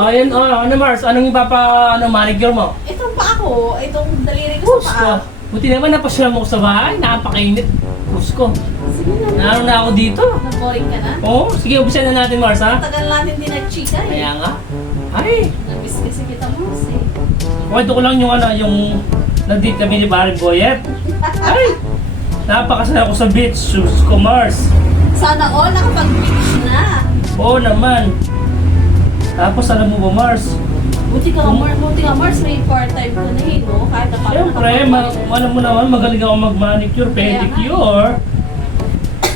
Ayun, ano Mars, anong manicure mo? Itong pa ako, itong daliri ko sa paa. Buti naman napasyalan mo ko sa bahay, napakainit. Pusko. Sige na. Naroon na ako dito. Na-boring ka na? Oo, sige, umpisan na natin Mars ha. Tagal natin din nag-chika eh. Kaya nga. Ay, Namiss kasi kita mo eh. kwento ko lang yung nandito kami ni Barry Boyet. Ay, napakasaya ko sa beach, shoes ko Mars. Sana all nakapag-finish na. Oo naman. Tapos alam mo ba Mars? Buti ka Mars, may part-time ka na eh, no? Kahit na parang Siyempre, alam mo naman, magaling ako mag-manicure, pedicure.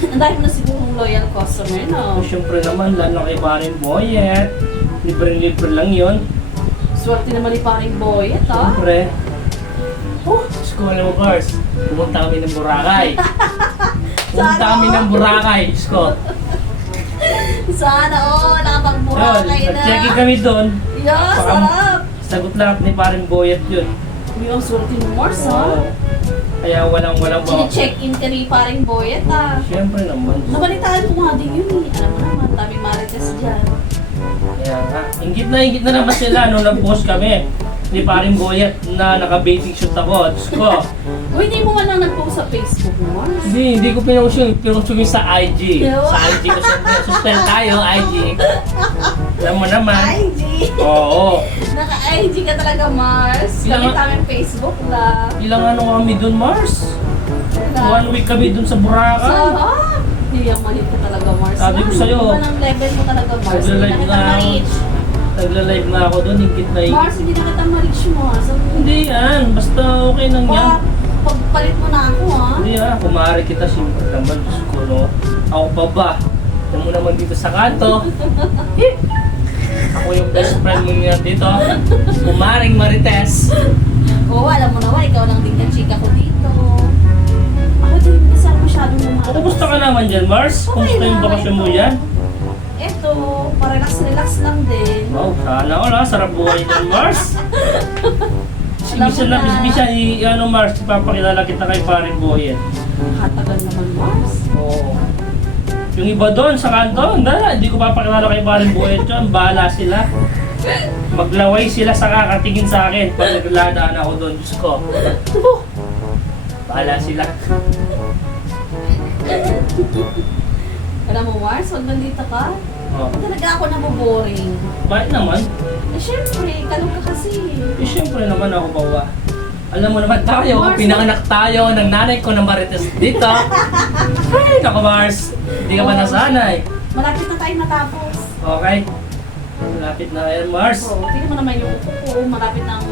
Ang dahil mo na sigurong loyal customer, no? Siyempre naman, lalo kay Barry Boyet. Libre-libre lang yun. Swerte naman ni paring boy, ito. Siyempre. Diyos ko, alam mo Mars, pumunta kami ng Boracay. Pumunta kami ng Boracay, Diyos ko. Sana all nakapag-Boracay na. Nag-checking kami doon. Yeah, sarap. Sagot lahat ni Barry Boyet yun. Hindi ang swerte ni Mars, ha? Kaya walang ba. Chine-check-in ka ni paring boyet, ha? Siyempre naman. Nabalitaan ko nga din yun, eh. Alam mo naman, daming marites dyan. Kaya nga. Ingit na naman sila nung nag-post kami ni Paring Boyet na naka-bathing suit ako. Diyos ko. O hindi mo man lang nag-post sa Facebook mo, Mars? Hindi ko pinost yung sa IG. Ew. Sa IG ko siyempre. Sustain tayo, IG. Alam mo naman. IG! Oo. Naka-IG ka talaga, Mars. Ilang- Gamit namin Facebook lang. Ilang ano kami dun, Mars? 1 week kami dun sa Boracay. Sarap! Hindi ang malit ka talaga, Mars. Sabi ko sa'yo. Iba ng level mo talaga, Mars. Hindi Nagla-live na kita na ako. ma-reach. Nagla-live na ako dun, higit na higit. Mars, hindi na kita ma-reach, Mars. Hindi yan. Basta okay lang yan. Pagpalit mo na ako, ha? Hindi kumari kita siyempre naman. Diyos ko, no? Ako pa ba? Alam mo naman dito sa kanto. Ako yung best friend mo niya dito. Kumaring Marites. Oo, alam mo naman, ikaw lang din ka-chika ko dito. Ako din kasi ako masyadong lumalabas. Kumusta ka naman dyan, Mars? Okay Kumusta yung lang, bakasyon mo ito. yan? Eto, parelax-relax lang din. Wow, sana all sarap buhay dyan, Mars. Alam mo na. Bisa ano, Mars, ipapakilala kita kay Paring Boyet. Nakatagal naman, Mars. Oo. Yung iba doon sa kanto, hindi ko papakilala kay Paring Boyet yun. Bahala sila. Maglaway sila sa kakatingin sa akin pag nagladaan ako doon. Diyos ko. Bahala sila. Alam mo, Mars, pag nandito ka, Oh. talaga ako naboboring. Bakit naman? Eh, syempre, kalong ka kasi. Eh, syempre naman ako bawa. Alam mo naman tayo, Mars, pinanganak tayo ng nanay ko ng Marites dito. Ay, naku Mars, hindi ka ba nasanay? Malapit na tayo matapos. Okay? Malapit na yan, Mars. Oo, tingnan mo naman yung upo ko. Malapit na ang